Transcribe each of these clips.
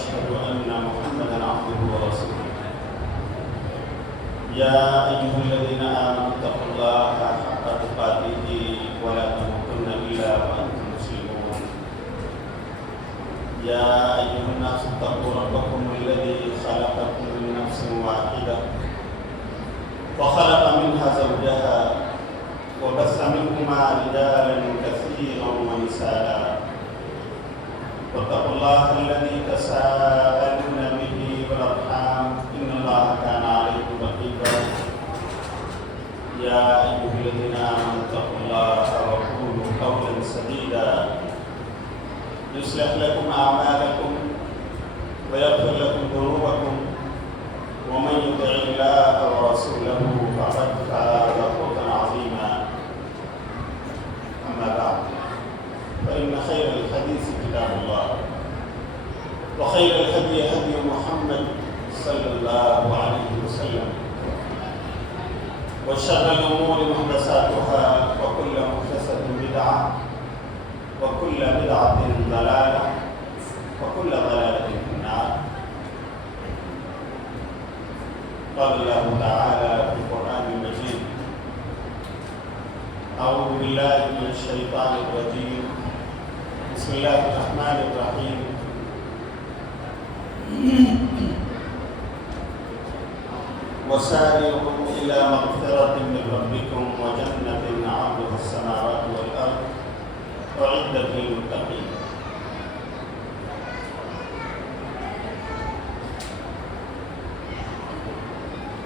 وأشهد أن محمدا عبده ورسوله يا أيها الذين آمنوا اتقوا الله حق تقاته ولا تموتن إلا وأنتم مسلمون يا أيها الناس اتقوا ربكم الذي خلقكم من نفس واحدة وخلق منها زوجها وبث منهما رجالا كثيرا ونساء واتقوا الله الذي تساءلون به والأرحام إن الله كان عليكم رقيبا يا أيها الذين آمنوا اتقوا الله وقولوا قولا سديدا يصلح لكم أعمالكم ويغفر لكم ذنوبكم ومن يطع الله ورسوله فقد فاز فوزا عظيما أما بعد فإن خير الحديث كتاب الله وخير الهدي هدي محمد صلى الله عليه وسلم وشر الأمور محدثاتها وكل محدثة بدعة وكل بدعة ضلالة وكل ضلالة في النار. قال الله تعالى في القرآن المجيد: أعوذ بالله من الشيطان الرجيم بسم الله الرحمن الرحيم وسارعوا إلى مغفرة من ربكم وجنة عرضها السماوات والأرض أعدت للمتقين.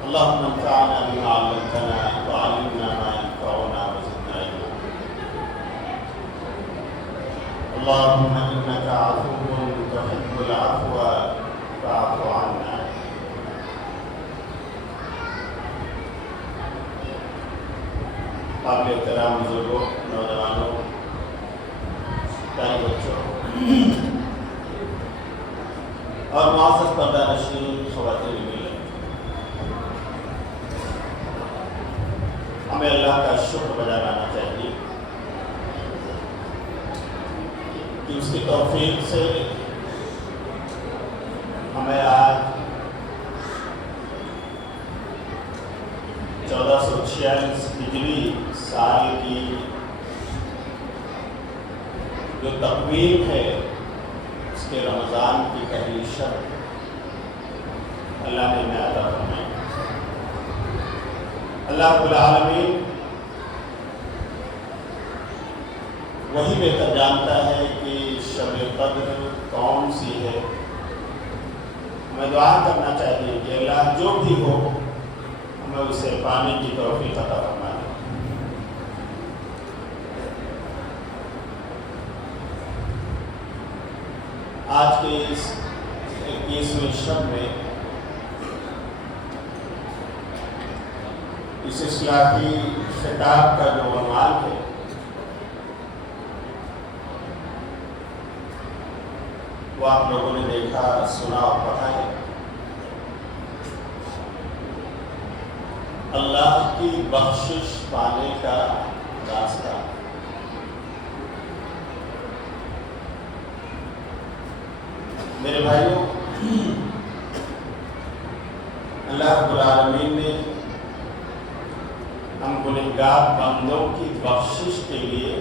اللهم انفعنا بما علمتنا وعلمنا ما ينفعنا وزدنا علما. اللهم إنك عفو تحب العفو فاعف عنا. قابل احترام بزرگوں، نوجوانوں، پیارے بچوں اور معزز پردہ نشین خواتین ملت، ہمیں اللہ کا شکر بجا لانا چاہیے کہ اس کی توفیق سے ہمیں آج 1446 ہجری سال کی جو تقویم ہے اس کے رمضان کی پہلی شب اللہ نے ہمیں عطا فرمائی۔ اللہ رب العالمین وہی بہتر جانتا ہے کہ شب قدر کون سی ہے۔ ہمیں دعا کرنا چاہیے کہ اللہ جو بھی ہو ہمیں اسے پانے کی توفیق عطا فرمائے۔ آج کے اس 21ویں شب میں اس اصلاحی خطاب کا جو عنوان ہے وہ آپ لوگوں نے دیکھا، سنا اور پڑھا ہے۔ اللہ کی بخشش پانے کا راستہ۔ میرے بھائیوں، اللہ رب العالمین نے ہم گنہگار بندوں کی بخشش کے لیے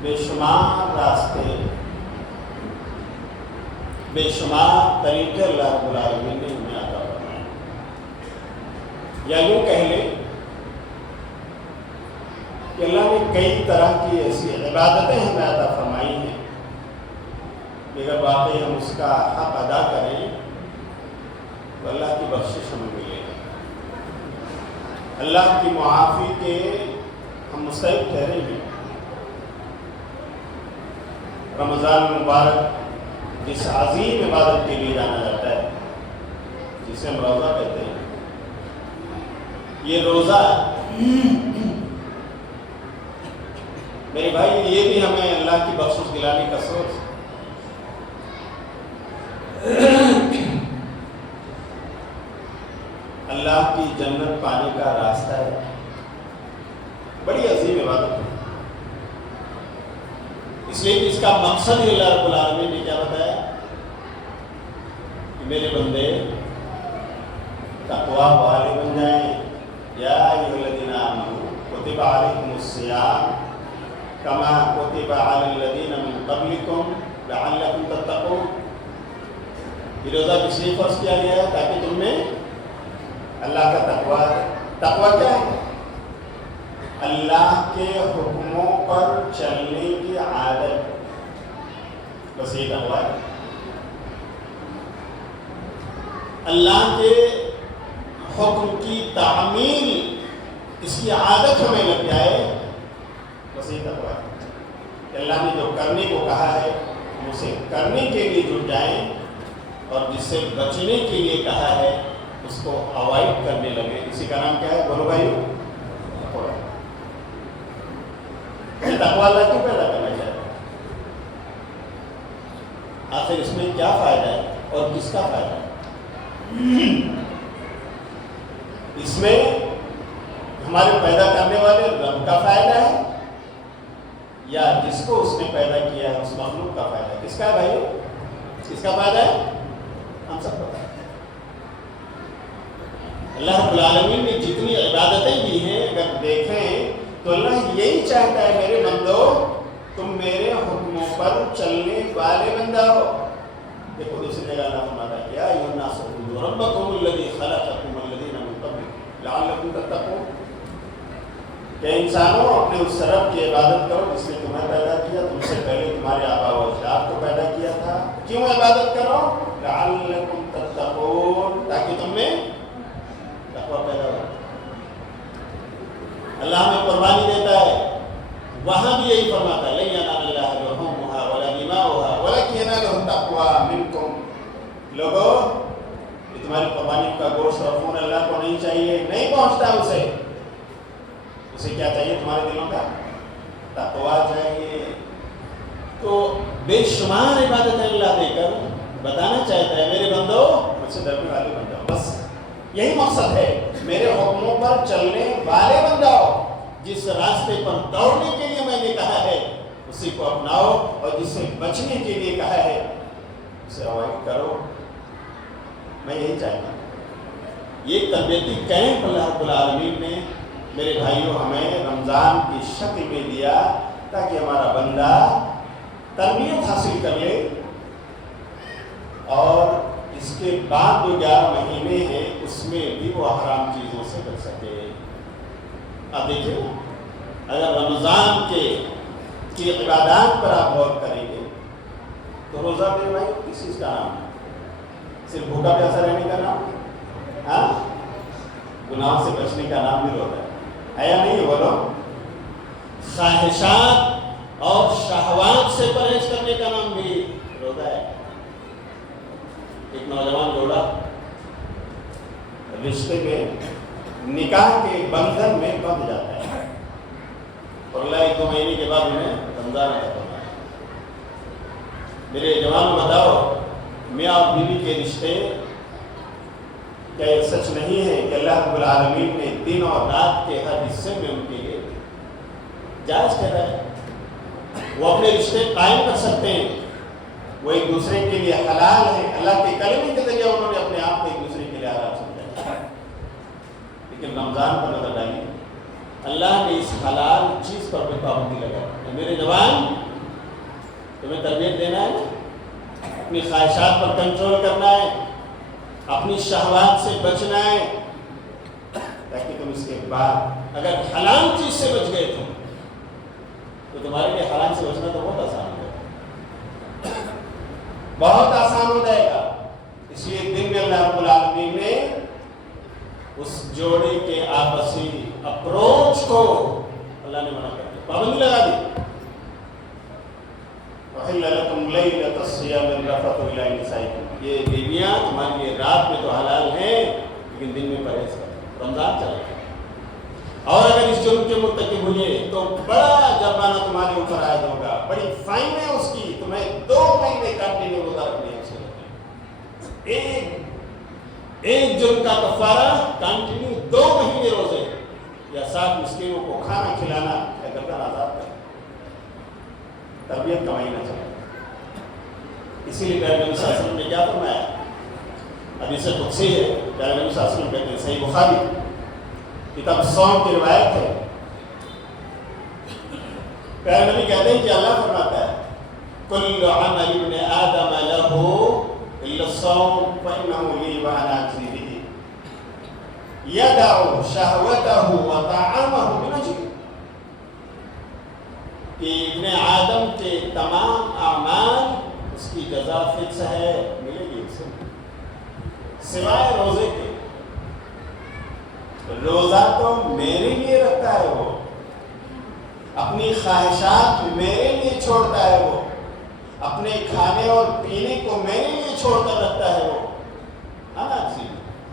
بے شمار راستے، بے شمار طریقے اللہ رب العالمین نے ہمیں عطا فرمائے۔ یا یوں کہہ لیں کہ اللہ نے کئی طرح کی ایسی عبادتیں ہمیں عطا فرمائی ہیں کہ اگر واقعی ہم اس کا حق ادا کریں تو اللہ کی بخشش ہمیں ملے گی، اللہ کی معافی کے ہم مستحق ٹھہریں گے۔ رمضان مبارک جس عظیم عبادت کے لیے جانا جاتا ہے، جسے ہم روزہ کہتے ہیں، یہ روزہ میرے بھائی یہ بھی ہمیں اللہ کی بخشش دلانے کا سوچ اللہ کی جنت پانے کا راستہ ہے، بڑی عظیم عبادت ہے۔ اس لیے کہ اس کا مقصد ہی اللہ رب العالمین نے کیا بتایا کہ میرے بندے تقوی والے بن جائیں. یا ایھا الذین آمنوا کتب علیکم الصیام کما کتب علی الذین من قبلکم لعلکم تتقون. یہ روزہ کس لیے فرض کیا گیا ہے؟ تاکہ تم میں اللہ کا تقوی کیا ہے؟ اللہ کے حکموں پر چلنے کی عادت. بس یہ تقوی ہے. اللہ کے حکم کی تعمیل اس کی عادت ہمیں لگ جائے. بس یہ تقوی ہے کہ اللہ نے جو کرنے کو کہا ہے ہم اسے کرنے کے لیے جٹ جائیں اور جس سے بچنے کے لیے کہا ہے اس کو اوائڈ کرنے لگے. اسی کا نام کیا ہے بولو بھائیو؟ تقوی اللہ کیوں پیدا کرنا چاہتا ہے؟ آخر اس میں کیا فائدہ ہے اور کس کا فائدہ ہے؟ اس میں ہمارے پیدا کرنے والے رب کا فائدہ ہے یا جس کو اس نے پیدا کیا ہے اس مخلوق کا فائدہ ہے؟ کس کا ہے بھائیو؟ کس کا فائدہ ہے؟ ہم سب کو. اللہ رب العالمین نے جتنی عبادتیں دی ہیں اگر دیکھیں تو اللہ یہی چاہتا ہے میرے بندو تم میرے حکموں پر چلنے والے بن جاؤ. دیکھو دوسری جگہ اللہ فرماتا ہے یا ایھا الناس اعبدوا ربکم الذی خلقکم والذین من قبلکم لعلکم تتقون. کہ انسانوں اپنے اس رب کی عبادت کرو جس نے تمہیں پیدا کیا, تم سے پہلے تمہارے آباء و اجداد کو پیدا کیا تھا. کیوں عبادت کرو؟ لعلکم تتقون, تاکہ تم میں تقوی پیدا ہو. اللہ ہمیں قربانی دیتا ہے, وہاں بھی یہی فرماتا ہے لن ینال اللہ لحومھا ولا دماؤھا ولکن ینالہ التقوی منکم. لوگوں یہ تمہاری قربانی کا گوشت اور خون اللہ کو نہیں چاہیے, نہیں پہنچتا اسے کیا چاہیے؟ تمہارے دلوں کا تقوی چاہیے. تو بے شمار عبادتیں اللہ دے کر بتانا چاہتا ہے میرے بندو مجھ سے ڈرنے والے بن جاؤ. بس یہی مقصد ہے, میرے حکموں پر چلنے والے بن جاؤ. جس راستے پر دوڑنے کے لیے میں نے کہا ہے اسی کو اپناؤ اور جس سے بچنے کے لیے کہا ہے اسے اوائڈ کرو. میں یہی چاہتا ہوں. یہ تربیتی کیمپ اللہ رب العالمین نے میرے بھائیوں ہمیں رمضان کی شکل میں دیا تاکہ ہمارا بندہ تربیت حاصل کر لے اور اس کے بعد جو 11 مہینے ہیں اس میں بھی وہ حرام چیزوں سے بچ سکے. اب دیکھیں اگر رمضان کی عبادات پر آپ غور کریں گے تو روزہ میرے بھائی کس چیز کا نام ہے؟ صرف بھوکا پیاسا رہنے کا نام ہے؟ ہاں, گناہوں سے بچنے کا نام بھی روزہ ہے یا نہیں؟ بولو. خواہشات اور شہوات سے پرہیز کرنے کا نام بھی روزہ ہے. ایک نوجوان جوڑا رشتے میں نکاح کے بندھن میں بندھ جاتا ہے اور اللہ 1-2 مہینے کے بعد انہیں رمضان ادا کرنا ہے. میرے جوانوں بتاؤ, میاں اور بیوی کے رشتے کیا یہ سچ نہیں ہے کہ اللہ رب العالمین نے دن اور رات کے ہر حصے میں ان کے لیے جائز کر رہا ہے؟ وہ اپنے رشتے قائم کر سکتے ہیں, وہ ایک دوسرے کے لیے حلال ہے. اللہ کے کلمے کے ذریعے انہوں نے اپنے آپ کو ایک دوسرے کے لیے حلال سمجھا. لیکن رمضان پر نظر ڈالیے, اللہ نے اس حلال چیز پر بھی پابندی لگا. میرے جوان تمہیں تربیت دینا ہے, اپنی خواہشات پر کنٹرول کرنا ہے, اپنی شہوات سے بچنا ہے تاکہ تم اس کے بعد اگر حلال چیز سے بچ گئے تو تمہارے لیے حرام سے بچنا تو بہت آسان ہو جائے گا, بہت آسان ہو جائے گا. اس لیے دن میں اللہ رب العالمین نے اس جوڑے کے آپسی اپروچ کو اللہ نے منع کر دیا, پابندی لگا دی. وَحِلَّ لَكُمْ لَيْلَةَ الصِّيَامِ الرَّفَثُ إِلَىٰ نِسَائِكُمْ. یہ بیویاں تمہارے لیے رات میں تو حلال ہیں لیکن دن میں پرہیز کرو, رمضان چلا گیا. اور اگر اس جرم کے مرتکب ہوئے تو بڑا جرمانہ تمہارے اوپر عائد ہوگا, بڑی فائن ہے اس کی. تمہیں 2 مہینے کنٹینیو روزہ رکھنے ہیں. ایک جرم کا کفارہ کنٹینیو 2 مہینے روزے یا 7 مسکینوں کو کھانا کھلانا یا گردن آزاد کرنا. تربیت کا مہینہ چلا. اسی لیے پیغمبر صلی اللہ علیہ وسلم نے کیا فرمایا, حدیث قدسی ہے، پیارے نبی صلی اللہ علیہ وسلم کہتے ہیں، صحیح بخاری کتاب صوم کی روایت ہے، پیارے نبی کہتے ہیں کہ اللہ فرماتا ہے کل عمل ابن آدم له الا الصوم فانه لي وانا اجزي به يدع شهوته وطعامه من اجلي، کہ ابن آدم کے تمام اعمال اس کی جزا فکس ہے، ملے گی اسے سوائے روزے کے۔ روزہ تو میرے لیے رکھتا ہے، وہ اپنی خواہشات میرے لیے چھوڑتا ہے، وہ اپنے کھانے اور پینے کو میرے لیے چھوڑ کر رکھتا ہے، وہ نا جی،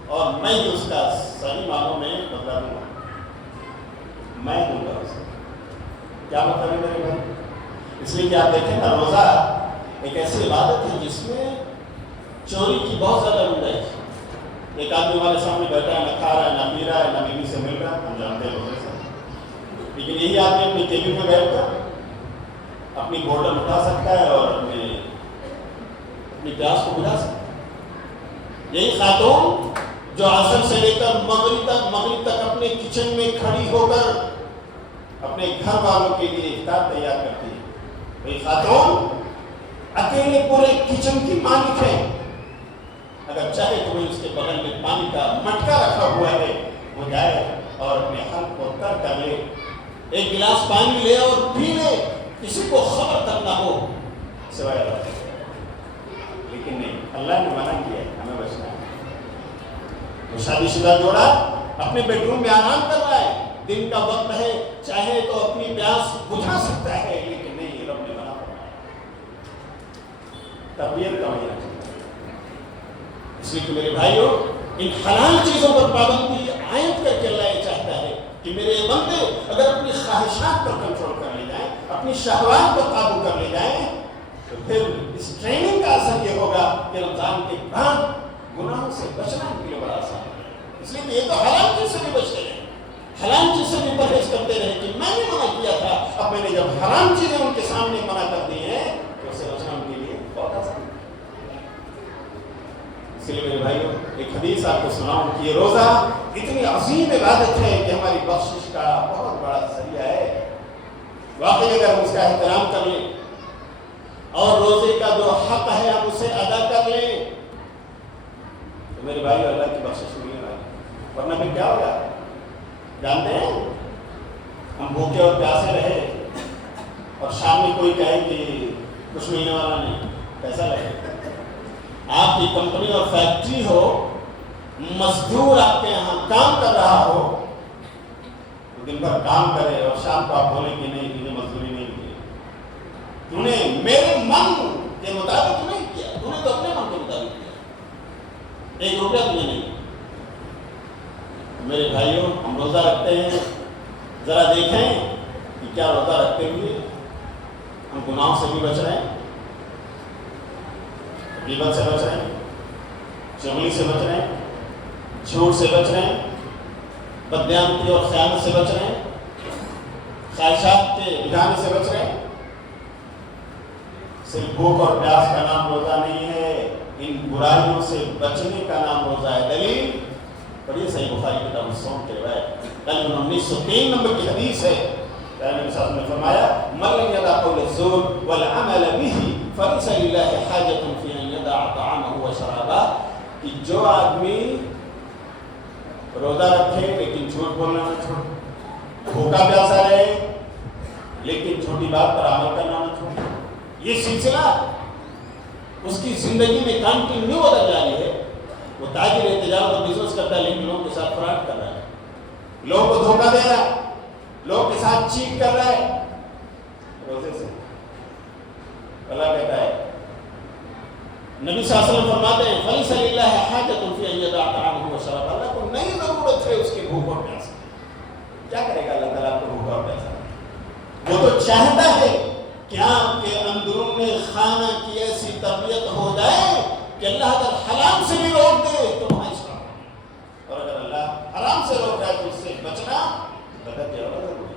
اور میں ہی اس کا صحیح معنوں میں بدلا دوں گا، میں دوں گا اسے۔ کیا مطلب ہے میرے بھائی؟ اس لیے کہ آپ دیکھیں نا، روزہ ایک ایسی عبادت ہے جس میں چوری کی بہت زیادہ گنجائش ہے۔ ایک آدمی ہمارے سامنے بیٹھا ہے، نہ کھا رہا ہے، نہ پی رہا ہے، نہ بیوی سے مل رہا ہے، ہم جانتے ہیں روزے سے، لیکن یہی آدمی اپنی کیبن میں بیٹھ کر اپنی بوتل اٹھا سکتا ہے اور اپنی پیاس کو بجھا سکتا ہے۔ یہی خاتون جو عصر سے لے کر مغرب تک اپنے کچن میں کھڑی ہو کر اپنے گھر والوں کے لیے افطار تیار کرتی ہے، وہی خاتون اکیلے پورے کچن کی مالک ہے۔ اگر چاہے تو وہ اس کے بغل میں پانی کا مٹکا رکھا ہوا ہے، وہ جائے اور اپنے ہاتھ کو تر کر لے، ایک گلاس پانی لے اور پی لے، کسی کو خبر تک نہ ہو سوائے اللہ۔ لیکن نہیں، اللہ نے منع کیا ہے، ہمیں بچنا ہے۔ وہ شادی شدہ جوڑا اپنے بیڈ روم میں آرام کر رہا ہے، دن کا وقت ہے، چاہے تو اپنی پیاس بجھا سکتا ہے، لیکن نہیں، رب نے منع فرمایا۔ تربیت کا مہینہ چلتا ہے، اس لیے کہ میرے بھائیوں، ان حلال چیزوں پر پابندی عائد کر کے اللہ یہ چاہتا ہے کہ میرے بندے اگر اپنی خواہشات پر کنٹرول کر لے جائیں، اپنی شہوات پر قابو کر لے جائیں، تو پھر اس ٹریننگ کا اثر یہ ہوگا کہ رمضان کے بعد گناہوں سے بچنا ان کے لیے بڑا آسان ہے۔ اس لیے کہ یہ تو حلال چیز سے بھی بچتے رہے، حلال چیز سے بھی پرہیز کرتے رہے کہ میں نے منع کیا تھا، اب میں نے جب حرام چیزیں ان کے سامنے منع کر دی ہیں تو اسے بچنا ان کے لیے بہت آسان ہے۔ اس لیے میرے بھائیوں، ایک حدیث آپ کو سناؤں کہ یہ روزہ اتنی عظیم عبادت ہے کہ ہماری بخشش کا بہت بڑا ذریعہ ہے۔ واقعی اگر ہم اس کا احترام کر لیں اور روزے کا جو حق ہے ہم اسے ادا کر لیں تو میرے بھائی اللہ کی بخشش ملنے والی، ورنہ پھر کیا ہوگا جانتے ہیں؟ ہم بھوکے اور پیاسے رہے اور شام میں کوئی کہے کہ کچھ ملنے والا نہیں، کیسا لگے؟ آپ کی کمپنی اور فیکٹری ہو، مزدور آپ کے یہاں کام کر رہا ہو، دن بھر کام کرے اور شام کو آپ بولیں کہ نہیں تجھے مزدوری نہیں ملی، تو نے میرے من کے مطابق نہیں کیا، تو نے تو اپنے من کے مطابق کیا، 1 روپیہ تجھے نہیں۔ میرے بھائیوں، ہم روزہ رکھتے ہیں، ذرا دیکھیں کہ کیا روزہ رکھتے ہوئے ہم گناہوں سے بھی بچ رہے ہیں، غیبت سے بچ رہے ہیں، چغلی سے بچ رہے ہیں، جھوٹ سے بچ رہے ہیں، بددیانتی اور خیانت سے بچ رہے ہیں، خواہشات کے بجھانے سے بچ رہے ہیں۔ صرف بھوک اور پیاس کا نام روزہ نہیں ہے، ان برائیوں سے بچنے کا نام روزہ ہے۔ دلیل پڑھیے صحیح بخاری کتاب الصوم کی روایت، 1903 نمبر کی حدیث ہے۔ نبی صاحب نے فرمایا من لم يدع قول الزور والعمل به فليس لله حاجة في أن يدع طعامه وشرابه، کہ جو آدمی روزہ رکھے لیکن جھوٹ بولنا نہ چھوڑے، بھوکا پیاسا رہے لیکن چھوٹی بات پر عمل کرنا نہ چھوڑے، یہ سلسلہ اس کی زندگی میں کنٹینیو ہوتا جاری ہے۔ وہ تاجر ہے، تجارت اور بزنس کرتا ہے، لیکن لوگوں کے ساتھ فراڈ کر رہا ہے، لوگوں کو دھوکہ دے رہا ہے، لوگوں کے ساتھ چیٹ کر رہا ہے روزے سے۔ اللہ کہتا ہے، نبی صلی اللہ علیہ وسلم فرماتے ہیں فَلَيْسَ لِلَّهِ حَاجَةٌ فِي أَن يَدَعَ طَعَامَهُ وَشَرَابَهُ، اللہ کو نہیں ضرورت ہے اس کے بھوک اور پیاس کی۔ کیا کرے گا اللہ تعالیٰ کو بھوکا اور پیاسا؟ وہ تو چاہتا ہے کہ آپ کے اندرون میں خانہ کی ایسی تربیت ہو جائے کہ اللہ اگر حرام سے بھی روک دے تو وہاں اسلام، اور اگر اللہ حرام سے روک جائے تو اس سے بچنا بدت زیادہ ضروری ہے۔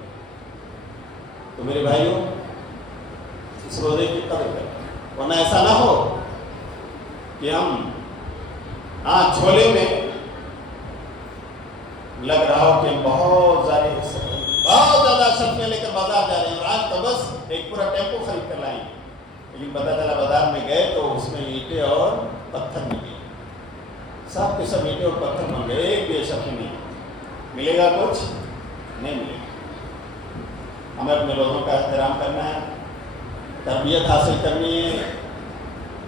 تو میرے بھائیوں، اس روزے کی قدر کریں، ورنہ ایسا نہ ہو کہ ہم ہاں جھولے میں لگ رہا ہو کہ بہت زیادہ سبزیاں لے کر بازار جا رہے ہیں اور آج تو بس ایک پورا ٹیمپو خرید کر لائیں، لیکن پتہ چلا بازار میں گئے تو اس میں اینٹیں اور پتھر ملے، سب کے سب اینٹیں اور پتھر بن گئے، ایک بھی سبزی نہیں ملے گا، کچھ نہیں ملے گا۔ ہمیں اپنے لوگوں کا احترام کرنا ہے، تربیت حاصل کرنی ہے،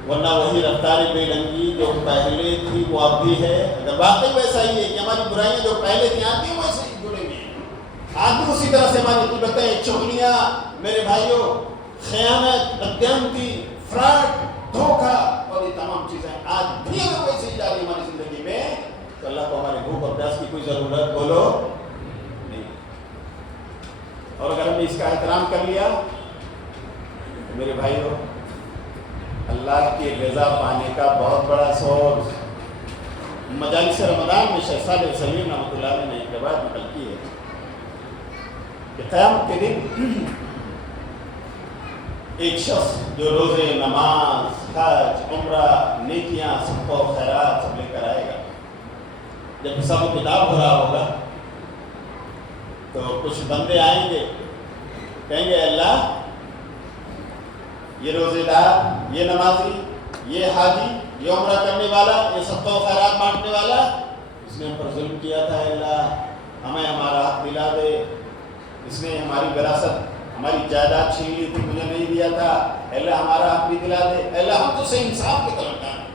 ورنہ وہی رفتار بے رنگی جو پہلے تھی وہ اب بھی ہے۔ اگر واقعی ویسا ہی ہے کہ ہماری برائیاں جو پہلے تھیں آج بھی ویسے ہی جڑے ہوئے ہیں، آج بھی اسی طرح سے ہماری غیبتیں، چغلیاں، میرے بھائیوں، خیانت، بدگمانی، فراڈ، دھوکہ اور یہ تمام چیزیں آج بھی اگر ویسے ہی جا رہی ہماری زندگی میں تو اللہ کو ہمارے بھوک اور پیاس کی کوئی ضرورت بولو نہیں۔ اور اگر ہم نے اس کا احترام کر لیا تو میرے بھائیوں، اللہ کی رضا پانے کا بہت بڑا سورس۔ مجالس رمضان میں شیخ صالح سلیم رحمۃ اللہ علیہ نے ایک روایت نقل کی ہے کہ قیامت کے دن ایک شخص جو روزے، نماز، حج، عمرہ، نیکیاں، صدقہ و خیرات سب لے کر آئے گا، جب حساب و کتاب ہو رہا ہوگا تو کچھ بندے آئیں گے، کہیں گے اللہ یہ روزے دار، یہ نمازی، یہ حاجی، یہ عمرہ کرنے والا، یہ صدقہ و خیرات بانٹنے والا، اس نے ہم پر ظلم کیا تھا، اللہ ہمیں ہمارا حق دلا دے، اس نے ہماری وراثت، ہماری جائیداد چھین لی تھی، مجھے نہیں دیا تھا، اللہ ہمارا حق بھی دلا دے، اللہ ہم تو سے انصاف کے طلبگار ہیں،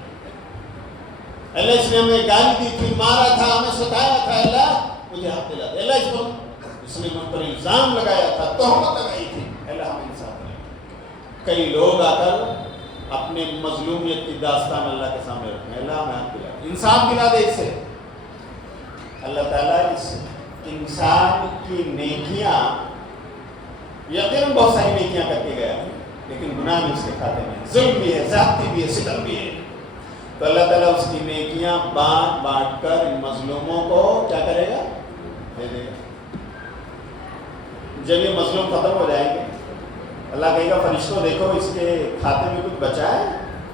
اللہ اس نے ہمیں گالی دی تھی، مارا تھا، ہمیں ستایا تھا، اللہ مجھے حق دلا دے، اللہ اس نے مجھ پر الزام لگایا تھا، تہمت لگائی تھی، اللہ ہمیں انصاف دے۔ کئی لوگ آ کر اپنے مظلومیت کی داستان اللہ کے سامنے رکھیں، اللہ ہمیں حق دلا دے، انصاف دلا دے۔ اس سے اللہ تعالیٰ اس انسان کی نیکیاں، یقیناً بہت ساری نیکیاں کر کے گیا، لیکن گناہ بھی اس کے کھاتے میں، ظلم بھی ہے، زیادتی بھی ہے، ستم بھی ہے، تو اللہ تعالیٰ اس کی نیکیاں بانٹ بانٹ کر ان مظلوموں کو کیا کرے گا؟ دے دے گا۔ جب یہ مظلوم ختم ہو جائیں گے، اللہ کہے گا فرشتوں دیکھو اس کے کھاتے میں کچھ بچا ہے،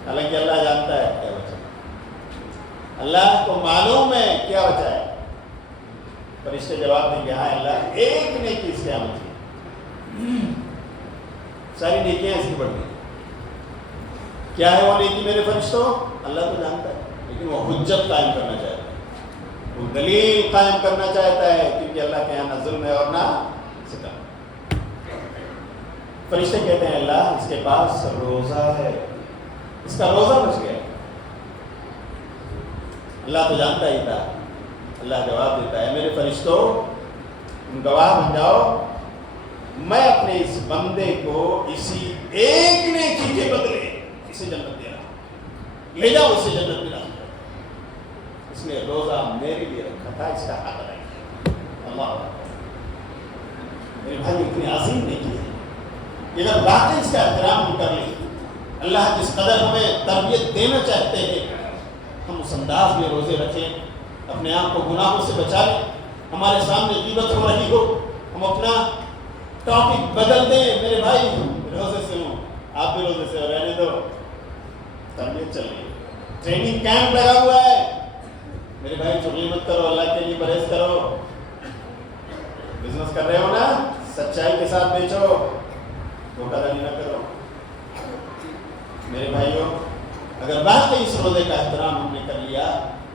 حالانکہ اللہ جانتا ہے کیا بچا ہے، اللہ کو معلوم ہے کیا بچا ہے۔ فرشتے جواب دیں گے ہاں اللہ، ایک نیکی اس کے آمد کی، ساری نیکیاں اس کی بڑھ گئی، کیا ہے وہ نیکی میرے فرشتوں؟ اللہ تو جانتا ہے، لیکن وہ حجت قائم کرنا چاہتا ہے، وہ دلیل قائم کرنا چاہتا ہے، کیونکہ اللہ کے یہاں نہ ظلم ہے اور نہ ستم۔ فرشتے کہتے ہیں اللہ اس کے پاس روزہ ہے، اس کا روزہ بچ گیا، اللہ تو جانتا ہی تھا۔ اللہ جواب دیتا ہے میرے فرشتوں گواہ بن جاؤ، میں اپنے اس بندے کو اسی ایک نیکی کے بدلے اسے جنت دے رہا ہوں، لے جاؤ اسے جنت دے رہا ہوں، اس نے روزہ میرے لیے رکھا تھا، اس کا حق ادا کیا۔ اللہ میرے بھائی اتنی عظیم نیکی ہے، اگر واقعی اس کا احترام ہم کر لیں، اللہ جس قدر ہمیں تربیت دینا چاہتے ہیں، ہم اس انداز میں روزے رکھیں، اپنے آپ کو گناہوں سے بچا لیں، ہمارے سامنے غیبت ہو رہی ہو ہم اپنا ٹاپک بدل دیں، میرے بھائی روزے سے ہوں، آپ بھی روزے سے رہنے دو، تربیت چل رہی ہے، ٹریننگ کیمپ لگا ہوا ہے، میرے بھائی چغلی مت کرو، اللہ کے لیے پرہیز کرو، بزنس کر رہے ہو نا سچائی کے ساتھ بیچو، دھوکہ دھڑی نہ کرو۔ میرے بھائیوں اگر واقعی اس روزے کا احترام ہم نے کر لیا،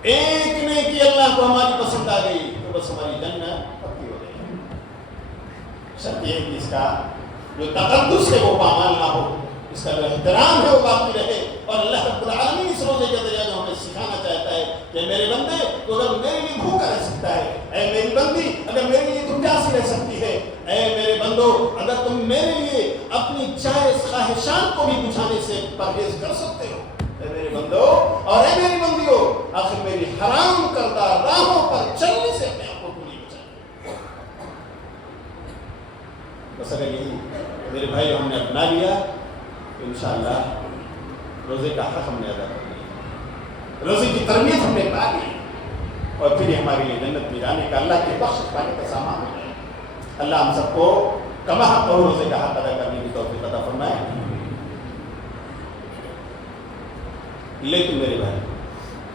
ایک نیکی اللہ کو ہماری پسند آ گئی تو بس ہماری جنت پکی ہو گئی۔ شرط یہ ہے کہ اس کا جو تقدس ہے وہ پامال نہ ہو، اس کا جو احترام ہے وہ باقی رہے، اور اللہ رب العالمین اس روزے کے ذریعے جو ہمیں سکھانا چاہتا ہے کہ میرے بندے تو اگر میرے لیے بھوکا رہ سکتا ہے، اے میری بندی اگر میرے لیے تم پیاسی رہ سکتی ہے، اے میرے بندو اگر تم میرے لیے اپنی جائز خواہشات کو بھی بجھانے سے پرہیز کر سکتے ہو، اے میرے بندو اور اے میری بندیوں، آخر میری حرام کردہ راہوں پر چلنے سے اپنے آپ کو نہیں بچانا۔ بس اگر یہی میرے بھائی ہم نے اپنا لیا تو انشاءاللہ روزے کا حق ہم نے ادا کر لیا، روزے کی تربیت ہم نے پا لی، اور پھر ہمارے لیے جنت میں جانے کا، اللہ کے بخش پانے کا سامان ہو جائے۔ اللہ ہم سب کو کما حق اور روزے کا حق ادا کرنے کی توفیق عطا فرمائے۔ لیکن میرے بھائی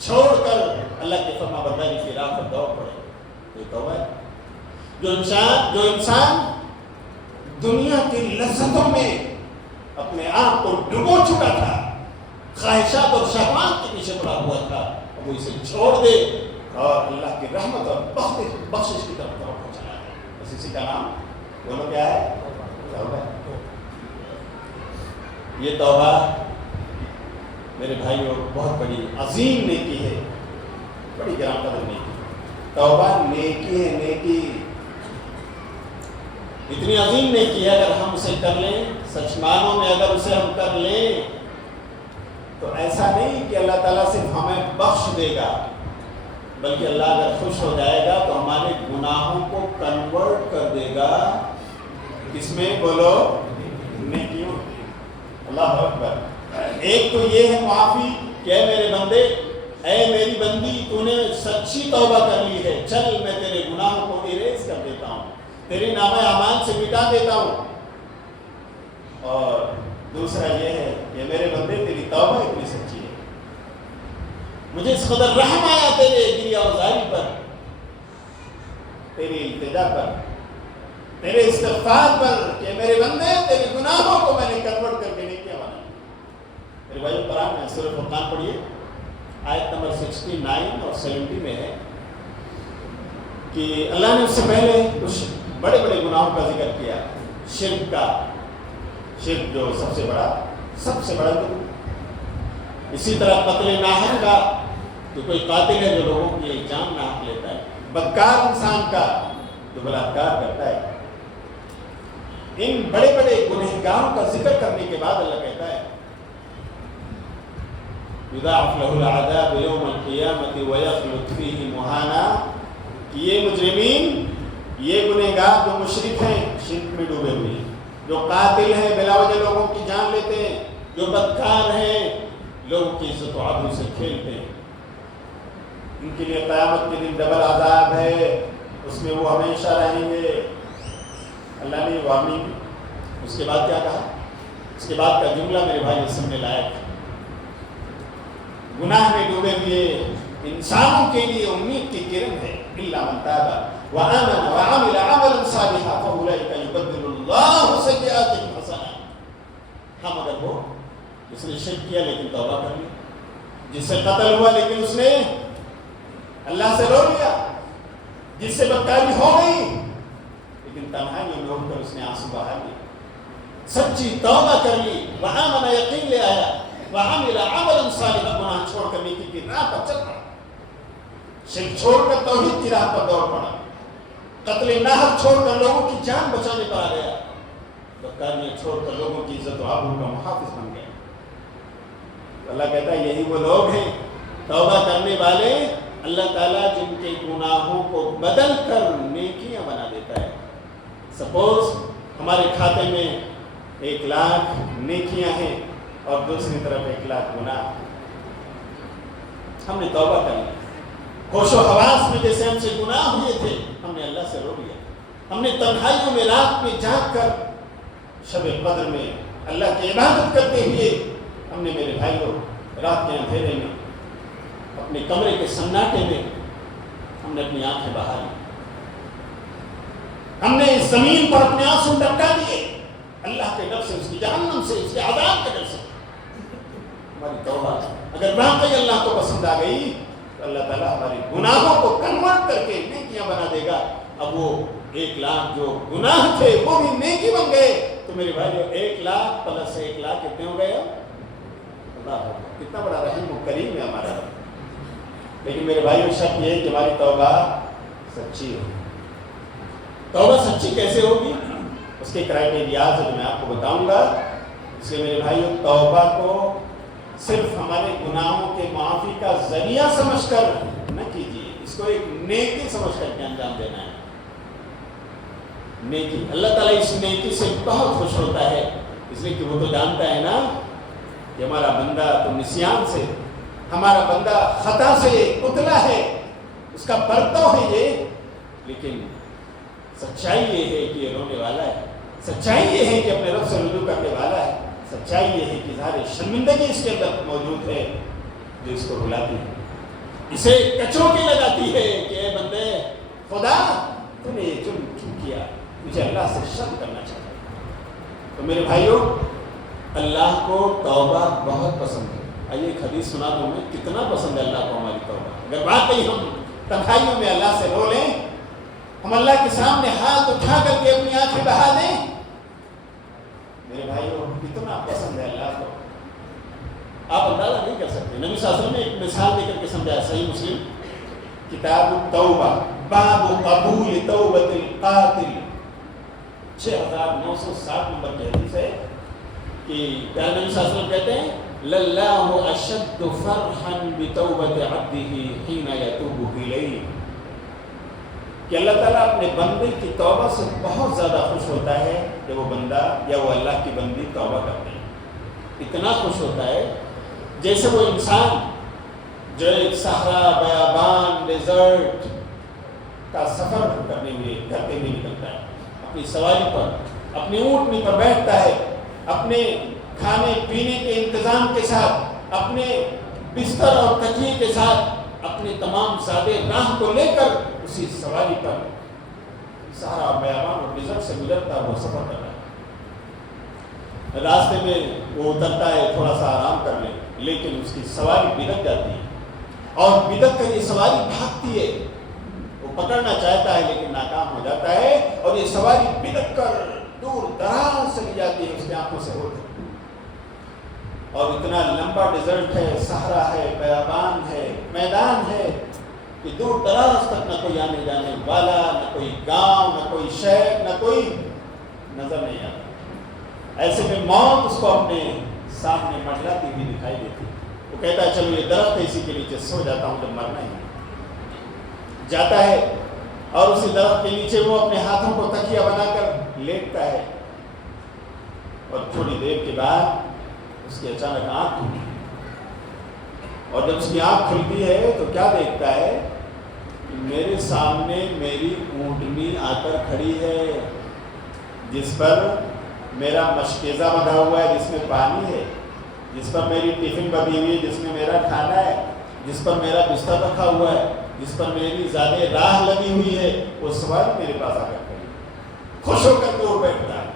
چھوڑ کر اللہ کے فرما برداری کی راہ پر دوڑ پڑے، یہ توبہ ہے۔ جو انسان دنیا کی لذتوں میں اپنے آپ کو ڈبو چکا تھا، خواہشات اور شہوات کے پیچھے پڑا ہوا تھا، وہ اسے چھوڑ دے اور اللہ کی رحمت اور بخشش کی طرف توڑ چلا ہے، بس اسی کا نام بولو کیا ہے؟ توبہ۔ یہ توبہ میرے بھائیوں بہت بڑی عظیم نیکی ہے، بڑی گران قدر نیکی۔ توبہ نیکی ہے، نیکی اتنی عظیم نیکی ہے، اگر ہم اسے کر لیں، سچ معنوں میں اگر اسے ہم کر لیں تو ایسا نہیں کہ اللہ تعالیٰ صرف ہمیں بخش دے گا، بلکہ اللہ اگر خوش ہو جائے گا تو ہمارے گناہوں کو کنورٹ کر دے گا، کس میں؟ بولو، نیکیوں۔ اللہ اکبر۔ ایک تو یہ ہے معافی کہ اے میرے بندے، اے میری بندی، تو نے سچی توبہ کر لی ہے، چل میں تیرے گناہوں کو اریز کر دیتا ہوں، تیرے نامہ اعمال سے مٹا دیتا ہوں۔ اور دوسرا یہ ہے کہ میرے بندے تیری توبہ اتنی سچی ہے، مجھے اس قدر رحم آیا تیرے گریہ وزاری پر، تیری التجا پر، تیرے استغفار پر، کہ میرے بندے تیرے گناہوں کو میں نے کنورٹ کر کے نہیں کیا بنا۔ میرے بھائی قرآن میں سورہ فرقان پڑھیے، آیت نمبر 69 اور 70 میں ہے کہ اللہ نے اس سے پہلے کچھ بڑے بڑے گناہوں کا ذکر کیا، شرک کا، شرک جو سب سے بڑا گناہ، اسی طرح قتل ناحق کا، تو کوئی قاتل ہے جو لوگوں کی جان ناحق لیتا ہے، بدکار انسان کا جو بلاత్కాر کرتا ہے۔ ان بڑے بڑے گنہگاروں کا ذکر کرنے کے بعد اللہ کہتا ہے یضاعف له العذاب یوم القیامۃ ویخلد فیہ مہانا، کہ یہ مجرمین، یہ گنہگار جو مشرک ہیں، شرک میں ڈوبے ہوئے ہیں، جو قاتل ہیں، بلا وجہ لوگوں کی جان لیتے ہیں، جو بدکار ہیں، لوگوں کی عزت و آبرو سے کھیلتے ہیں، ان کے لیے قیامت کے دن ڈبل عذاب ہے، اس میں وہ ہمیشہ رہیں گے۔ اللہ نے وارننگ، اس کے بعد کیا کہا؟ اس کے بعد کا جملہ میرے بھائی سننے لائق ہے۔ گناہ میں ڈوبے ہوئے انسانوں کے لیے امید کی کرن ہے، الا من تاب وآمن وعمل عملا صالحا فاولئک یبدل اللہ سیئاتہم حسنات۔ ہم اگر وہ جس نے شرک کیا لیکن توبہ کر لی، جس سے قتل ہوا لیکن اس نے اللہ سے رو لیا، جس سے بدکاری ہو گئی لیکن تنہائی میں اٹھ کر اس نے آنسو بہا لیے، سچی توبہ کر لی، وآمن یقین لے آیا، وعمل عملا صالحا، گناہ چھوڑ کر نیکی کی راہ پر چل پڑا، شرک چھوڑ کر توحید کی راہ پر دوڑ پڑا، قتل ناحق چھوڑ کر لوگوں کی جان بچانے پر آ گیا، بدکاریاں چھوڑ کر لوگوں کی عزت و آبرو کا محافظ بن گیا۔ اللہ کہتا ہے یہی وہ لوگ ہیں توبہ کرنے والے، اللہ تعالیٰ جن کے گناہوں کو بدل کر نیکیاں بنا دیتا ہے۔ سپوز ہمارے کھاتے میں 1,00,000 نیکیاں ہیں اور دوسری طرف 1,00,000 گناہ، ہم نے توبہ کر لی، ہوش و حواس میں جیسے ہم سے گناہ ہوئے تھے ہم نے اللہ سے رو لیا، ہم نے تنہائیوں میں رات میں جاگ کر شب قدر میں اللہ کی عبادت کرتے ہوئے ہم نے میرے بھائیوں رات کے اندھیرے میں اپنے کمرے کے سناٹے میں ہم نے اپنی آنکھیں بہا لی، ہم نے اس زمین پر اپنے آنسو ٹپکا دیے اللہ کے ڈر سے، اس کی جہنم سے، اس کے عذاب کے ڈر سے۔ ہماری توبہ اگر واقعی اللہ کو پسند آ گئی تو اللہ تعالیٰ ہمارے گناہوں کو کنورٹ کر کے نیکیاں بنا دے گا۔ اب وہ 1,00,000 جو گناہ تھے وہ بھی نیکی بن گئے، تو میرے بھائیو 1,00,000 پلس 1,00,000 کتنے ہو گئے؟ اللہ کتنا بڑا رحیم و کریم ہے ہمارا۔ لیکن میرے بھائیو شرط یہ ہے کہ ہماری توبہ سچی ہو۔ توبہ سچی کیسے ہوگی؟ اس کے کرائٹیریاز جو میں آپ کو بتاؤں گا۔ اس لیے میرے بھائیو توبہ کو صرف ہمارے گناہوں کے معافی کا ذریعہ سمجھ کر نہ کیجیے، اس کو ایک نیکی سمجھ کر کے انجام دینا ہے۔ نیکی، اللہ تعالیٰ اس نیکی سے بہت خوش ہوتا ہے، اس لیے کہ وہ تو جانتا ہے نا کہ ہمارا بندہ تو نسیان سے، ہمارا بندہ خطا سے اتلا ہے، اس کا برتو ہے یہ، لیکن سچائی یہ ہے کہ یہ رونے والا ہے، سچائی یہ ہے کہ اپنے رب سے رجوع کرنے والا ہے، سچائی یہ ہے کہ ظاہر شرمندگی اس کے اندر موجود ہے جو اس کو رلاتی ہے۔ اسے کچوٹی لگاتی ہے کہ اے بندے خدا تو نے یہ جرم کیوں کیا، مجھے اللہ سے شرم کرنا چاہتا ہے۔ تو میرے بھائیوں، اللہ کو توبہ بہت پسند ہے۔ آئیے ایک حدیث سنا دوں میں، کتنا پسند ہے اللہ کو ہماری توبہ۔ اگر واقعی ہم تنہائیوں میں اللہ سے رو لیں، ہم اللہ کے سامنے ہاتھ اٹھا کر کے اپنی آنکھیں بہا دیں، میرے بھائیوں کتنا پسند ہے اللہ کو، آپ اندازہ نہیں کر سکتے۔ نبی صلی اللہ علیہ وسلم نے ایک مثال دے کر کے سمجھایا، صحیح مسلم کتاب التوبہ باب قبول توبۃ القاتل 6960 نمبر کی حدیث ہے کہ پیارے نبی صلی اللہ علیہ وسلم کہتے ہیں للہ اشد فرحا بتوبۃ عبدہ حین یتوب الیہ، کہ اللہ تعالیٰ اپنے بندے کی توبہ سے بہت زیادہ خوش ہوتا ہے جب وہ بندہ یا وہ اللہ کی بندی توبہ کرتے ہیں۔ اتنا خوش ہوتا ہے جیسے وہ انسان جو ایک صحرا، بیابان، ڈیزرٹ کا سفر کرتے ہوئے نکلتا ہے، اپنی سواری پر، اپنی اونٹنی پر بیٹھتا ہے، اپنے کھانے پینے کے انتظام کے ساتھ، اپنے بستر اور تکیے کے ساتھ، اپنے تمام سادے راہ کو لے کر اسی سواری پر صحرا، بیابان اور ڈیزرٹ سے گزرتا وہ سفر کر رہا ہے۔ راستے میں وہ اترتا ہے تھوڑا سا آرام کر لے، لیکن اس کی سواری بگڑ جاتی ہے، اور بگڑ کر یہ سواری بھاگتی ہے، وہ پکڑنا چاہتا ہے لیکن ناکام ہو جاتا ہے، اور یہ سواری بگڑ کر دور دراز چلی جاتی ہے، اس کی آنکھوں سے ہوتی ہے، اور اتنا لمبا ڈیزرٹ ہے، صحرا ہے، بیابان ہے، میدان ہے کہ دور دراز تک نہ کوئی آنے جانے والا، نہ کوئی گاؤں، نہ کوئی شہر، نہ کوئی نظر نہیں آتا۔ ایسے میں موت اس کو اپنے سامنے منڈلاتی ہوئی دکھائی دیتی، وہ کہتا ہے چلو یہ درخت ہے اسی کے نیچے سو جاتا ہوں، جب مرنا ہی جاتا ہے، اور اسی درخت کے نیچے وہ اپنے ہاتھوں کو تکیہ بنا کر لیٹتا ہے، اور تھوڑی دیر کے بعد اس کی اچانک آنکھ کھلتی ہے، اور جب اس کی آنکھ کھلتی ہے تو کیا دیکھتا ہے کہ میرے سامنے میری اونٹنی آ کر کھڑی ہے، جس پر میرا مشکیزہ بندھا ہوا ہے، جس میں پانی ہے، جس پر میری ٹفن بندھی ہوئی ہے، جس میں میرا کھانا ہے، جس پر میرا بستر رکھا ہوا ہے، جس پر میری زیادہ راہ لگی ہوئی ہے، وہ سواری میرے پاس آ کر کھڑی، خوش ہو کر کے وہ بیٹھتا ہے،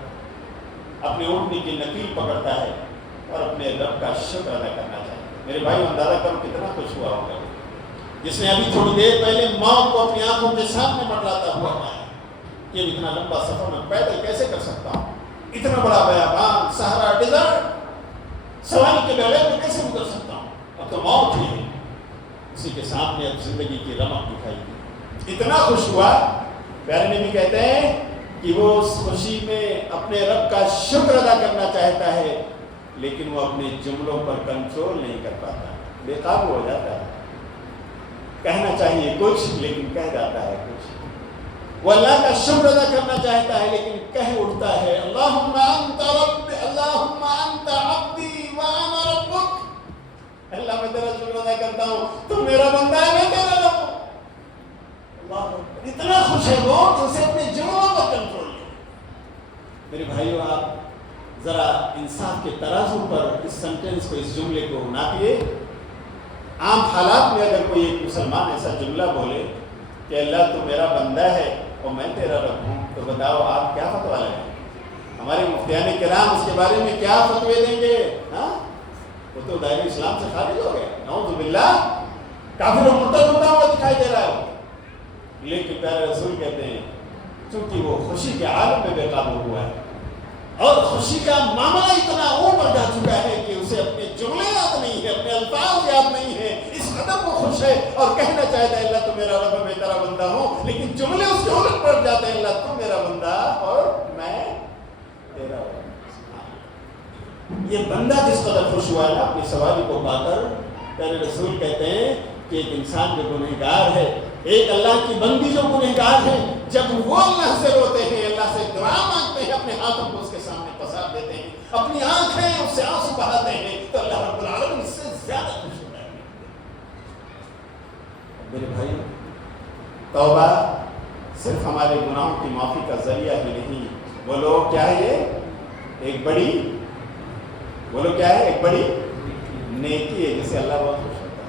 اپنی اونٹنی کی نکیل پکڑتا ہے اور اپنے رب کا شکر ادا کرنا چاہتا ہے۔ میرے بھائی اندازہ کرو کتنا خوش ہوا ہوگا جس نے ابھی تھوڑی دیر پہلے موت کو اپنی آنکھوں کے سامنے منڈلاتا ہوا ہے کہ اتنا لمبا سفر میں پیدل کیسے کر سکتا ہوں، اتنا بڑا بیابان، صحرا، ڈیزرٹ، سواری کے بغیر میں کیسے گزر سکتا ہوں، اب تو موت ہی ہے، اسی کے سامنے اب زندگی کی رمق دکھائی دی۔ اتنا خوش ہوا، پیارے نبی کہتے ہیں کہ وہ اس خوشی میں اپنے رب کا شکر ادا کرنا چاہتا ہے، لیکن وہ اپنے جملوں پر کنٹرول نہیں کر پاتا، بے قابو ہو جاتا ہے، کہنا چاہیے کچھ لیکن کہہ جاتا ہے کچھ، وہ اللہ کا شکر ادا کرنا چاہتا ہے لیکن کہہ اٹھتا ہے اللہم انت رب، اللہم انت عبدی وانا ربک، اللہ میں تیرا شکر ادا کرتا ہوں، تو میرا بندہ ہے، میں تیرا رب ہوں۔ اللہ اتنا خوش ہے وہ کہ اسے اپنے جملوں پر کنٹرول نہیں۔ میرے بھائیو، آپ ذرا انصاف کے ترازو پر اس سنٹینس کو، اس جملے کو ناپیے۔ عام حالات میں اگر کوئی ایک مسلمان ایسا جملہ بولے کہ اللہ تو میرا بندہ ہے اور میں تیرا رب ہوں، تو بتاؤ آپ کیا فتویٰ لگائیں؟ ہمارے مفتیان کرام اس کے بارے میں کیا فتوے دیں گے؟ ہاں، وہ تو دائرہ اسلام سے خارج ہو گئے، نعوذ باللہ، کافر و مرتد ہوتا ہوا دکھائی دے رہا ہے۔ لیکن پیارے رسول کہتے ہیں چونکہ وہ خوشی کے عالم میں بے قابو ہوا ہے اور خوشی کا معاملہ اتنا اوپر جا چکا ہے کہ اسے اپنے جملے یاد نہیں ہے، اپنے الفاظ یاد نہیں ہے، اس قدر وہ خوش ہے اور کہنا چاہتا ہے اللہ تو میرا رب ہے، میں تیرا بندہ ہوں، لیکن جملے اس کے الٹ پڑ جاتے ہیں اللہ تو میرا بندہ اور میں تیرا رب۔ یہ بندہ جس قدر خوش ہوا ہے نا اپنی سواری کو پا کر، پیارے رسول کہتے ہیں کہ ایک انسان جو گنہگار ہے، ایک اللہ کی بندی جو گنہگار ہے، جب وہ اللہ سے روتے ہیں، اللہ سے دعا مانگتے ہیں، اپنے ہاتھوں کو اس کے سامنے پسار دیتے ہیں، اپنی آنکھیں اس سے آنسو بہاتے ہیں، تو اللہ رب العالمین اس سے زیادہ خوش ہوتا ہے۔ میرے بھائی، توبہ صرف ہمارے گناہوں کی معافی کا ذریعہ ہی نہیں، وہ لوگ کیا ہے، یہ ایک بڑی نیکی ہے جسے اللہ بہت خوش ہوتا ہے۔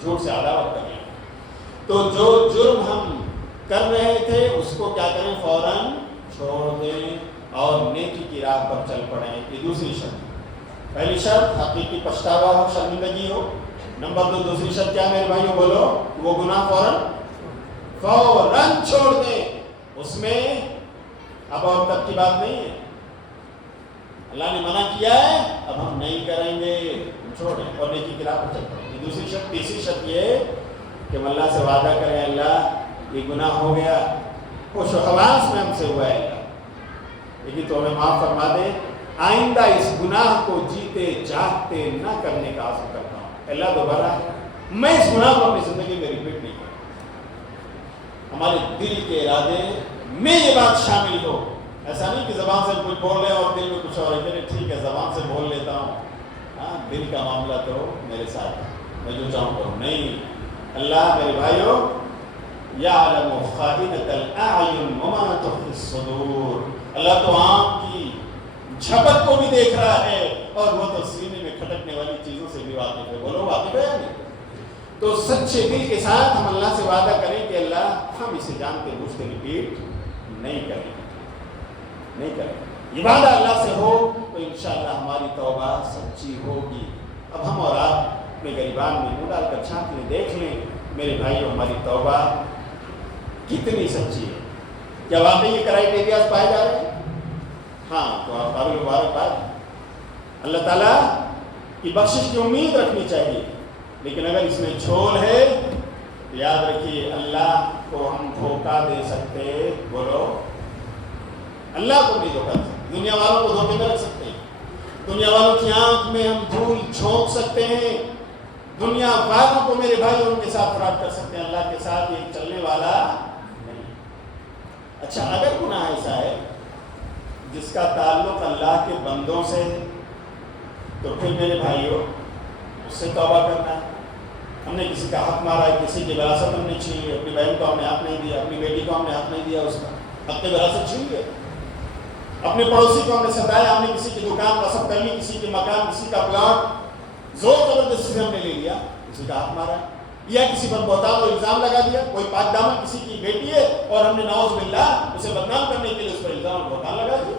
جھوٹ سے عداوت کر لیں. تو جو جرم ہم کر رہے تھے اس کو کیا کریں؟ فوراً چھوڑ دیں اور نیکی کی راہ پر چل پڑیں. یہ دوسری شرط. پہلی شرط حقیقی پچھتاوا ہو، شرمندگی ہو. نمبر 2 دوسری شرط کیا میرے بھائیوں بولو؟ وہ گناہ فوراً چھوڑ دیں. اس میں اب اور تب کی بات نہیں ہے. اللہ نے منع کیا ہے، اب ہم نہیں کریں گے، چھوڑیں اور نیکی کی راہ پر چل پڑیں. یہ دوسری شرط. تیسری شرط یہ کہ ہم اللہ سے وعدہ کریں اللہ یہ گناہ ہو گیا، خوش و حواس میں ہم سے ہوا ہے اللہ، لیکن تو ہمیں معاف فرما دے. آئندہ اس گناہ کو جیتے جاگتے نہ کرنے کا عزم کرتا ہوں. اللہ دوبارہ میں اس گناہ کو اپنی زندگی میں ریپیٹ نہیں کرتا. ہمارے دل کے ارادے میں یہ بات شامل ہو. ایسا نہیں کہ زبان سے کچھ بول رہے اور دل میں کچھ اور ہے. ٹھیک ہے زبان سے بول لیتا ہوں، ہاں دل کا معاملہ تو میرے ساتھ ہے، میں جو چاہوں کروں. نہیں، اللہ میرے بھائیوں یعلم خائنۃ الاعین وما تخفی الصدور. اللہ تو آنکھ کی جھپٹ کو بھی دیکھ رہا ہے اور وہ تو سینے میں کھٹکنے والی چیزوں سے بھی واقف ہے. بولو واقف ہے یا نہیں؟ تو سچے دل کے ساتھ ہم اللہ سے وعدہ کریں کہ اللہ ہم اسے جانتے بوجھتے ریپیٹ نہیں کریں یہ وعدہ اللہ سے ہو تو انشاءاللہ ہماری توبہ سچی ہوگی. اب ہم اور آپ اپنے گریبان میں منہ ڈال کر چھانٹ لیں، دیکھ لیں میرے بھائیوں ہماری توبہ کتنی سچی ہے. کیا واقعی یہ کرائیٹیریاز پائے جا رہے ہیں؟ ہاں تو آپ قابل مبارکباد. اللہ تعالیٰ کی بخشش کی امید رکھنی چاہیے. لیکن اگر اس میں جھول ہے تو یاد رکھیے اللہ کو ہم دھوکہ دے سکتے. بولو اللہ کو نہیں دھوکہ دے سکتے. دنیا والوں کو دھوکے میں رکھ سکتے ہیں. دنیا والوں کی آنکھ میں ہم دھول جھونک سکتے ہیں. دنیا والوں کو میرے بھائی ان کے ساتھ فراڈ کر سکتے ہیں. اللہ کے ساتھ یہ چلنے والا نہیں. اچھا اگر گناہ ایسا ہے جس کا تعلق اللہ کے بندوں سے ہے تو پھر میرے بھائیوں اس سے توبہ کرنا ہے. ہم نے کسی کا حق مارا ہے، کسی کی وراثت ہم نے چھین لی، اپنی بہن کو ہم نے حق نہیں دیا، اپنی بیٹی کو ہم نے حق نہیں دیا، اس کا حق وراثت چھین لیا. اپنے پڑوسی کو ہم نے ستایا، ہم نے کسی کی دکان غصب کر لی، کسی کے مکان، کسی کا پلاٹ زور زبردستی سے ہم نے لے لیا، کسی کا حق مارا. یا کسی پر بہتان اور الزام لگا دیا. کوئی پاک دامن کسی کی بیٹی ہے اور ہم نے نعوذ باللہ اسے بدنام کرنے کے لیے اس پر الزام اور بہتان لگا دیا.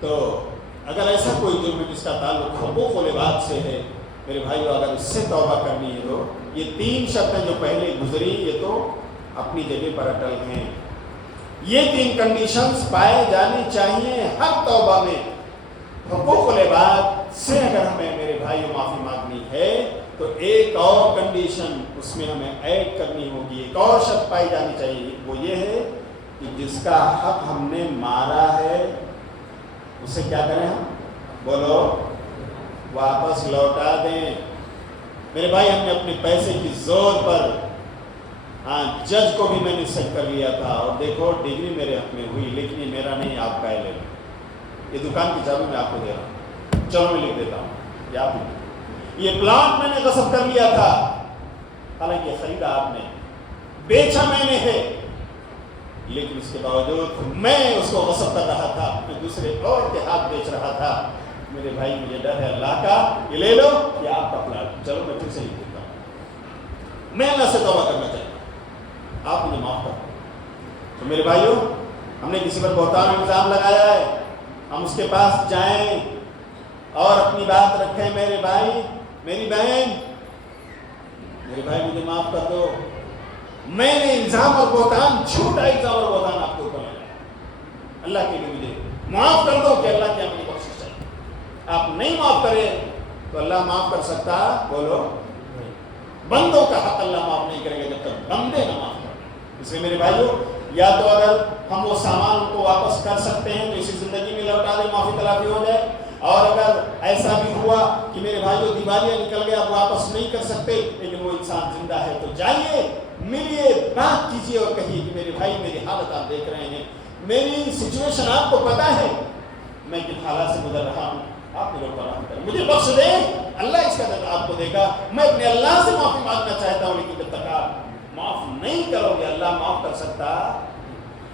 تو اگر ایسا کوئی جرم جس کا تعلق حقوق و لباد سے ہے میرے بھائیو، اگر اس سے توبہ کرنی ہے تو یہ 3 شرطیں جو پہلے گزری یہ تو اپنی جگہ پر اٹل ہیں. یہ 3 کنڈیشنز پائے جانی چاہیے ہر توبہ میں. حقوق و لباد سے اگر ہمیں میرے بھائیو معافی مانگنی ہے تو ایک اور کنڈیشن اس میں ہمیں ایڈ کرنی ہوگی. ایک اور شرط پائی جانی چاہیے، وہ یہ ہے کہ جس کا حق ہم نے مارا ہے اسے کیا کریں؟ ہم بولو واپس لوٹا دیں. میرے بھائی ہم نے اپنے پیسے کی زور پر ہاں جج کو بھی میں نے سیٹ کر لیا تھا اور دیکھو ڈگری میرے حق میں ہوئی لیکن یہ میرا نہیں، آپ کا ہے. لے لو یہ دکان کی چابی میں آپ کو دے رہا ہوں، چلو میں لکھ دیتا ہوں. یہ پلانٹ میں نے غصب کر لیا تھا، حالانکہ خریدا آپ نے، بیچا میں نے ہے، لیکن اس کے باوجود میں اس کو غصب کر رہا تھا، میں دوسرے اور کے ہاتھ بیچ رہا تھا. میرے بھائی مجھے ڈر ہے اللہ کا، یہ لے لو یہ آپ کا پلانٹ. چلو میں پھر سے لکھ دیتا ہوں. میں اللہ سے توبہ کرنا چاہتا ہوں، آپ مجھے معاف کر دو. تو میرے بھائیوں ہم نے کسی پر بہتان الزام لگایا ہے، ہم اس کے پاس جائیں اور اپنی بات رکھیں. میرے بھائی میری بہن میرے بھائی مجھے معاف کر دو، میں نے الزام اور بہتان، جھوٹا الزام اور بہتان آپ کے اوپر لگایا، اللہ کے لیے مجھے معاف کر دو کہ اللہ کی اپنی بخشش چاہیے. آپ نہیں معاف کرے تو اللہ معاف کر سکتا؟ بولو بندوں کا حق اللہ معاف نہیں کرے گا جب تک بندے نہ معاف کریں. اس لیے میرے بھائیوں یا تو اگر ہم وہ سامان کو واپس کر سکتے ہیں تو اسی زندگی میں لوٹا دیں، معافی تلافی ہو جائے. اور اگر ایسا بھی ہوا کہ میرے بھائیوں دیوالیاں نکل گیا، آپ واپس نہیں کر سکتے لیکن وہ انسان زندہ ہے، تو جائیے ملیے، بات کیجیے اور کہیے کہ میرے بھائی میری حالت آپ دیکھ رہے ہیں، میری سچویشن آپ کو پتا ہے، میں کن حالات سے گزر رہا ہوں، آپ میرے اوپر رحم کریں، مجھے بخش دیں. اللہ اس کا درد آپ کو دے گا. میں اپنے اللہ سے معافی مانگنا چاہتا ہوں لیکن جب تک آپ معاف نہیں کرو گے اللہ معاف کر سکتا.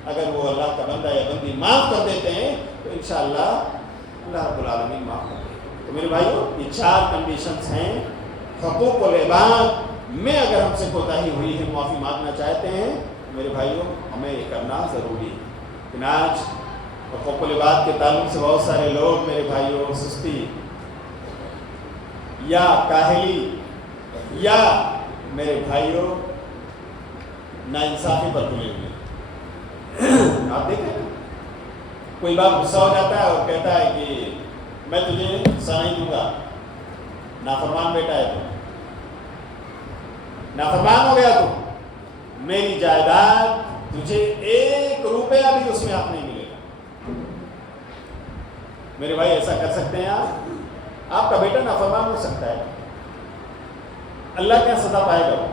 اگر وہ اللہ کا بندہ یا بندی معاف کر دیتے ہیں تو انشاءاللہ اللہ رب العالمین معاف کر دے گا. تو میرے بھائیو یہ 4 کنڈیشنز ہیں حقوق العباد میں اگر ہم سے کوتاہی ہوئی ہے، معافی مانگنا چاہتے ہیں، میرے بھائیوں ہمیں یہ کرنا ضروری ہے۔ آج حقوق العباد کے تعلق سے بہت سارے لوگ میرے بھائیوں سستی یا کاہلی یا میرے بھائیوں ناانصافی پر تلے ہوئے۔ آپ دیکھیں کوئی باپ غصہ ہو جاتا ہے اور کہتا ہے کہ میں تجھے حصہ نہیں دوں گا، نافرمان بیٹا ہے تو، نافرمان ہو گیا تو، میری جائیداد تجھے 1 روپیہ بھی اس میں آپ نہیں ملے گا۔ میرے بھائی ایسا کر سکتے ہیں آپ کا بیٹا نافرمان ہو سکتا ہے، اللہ کیا سزا پائے گا؟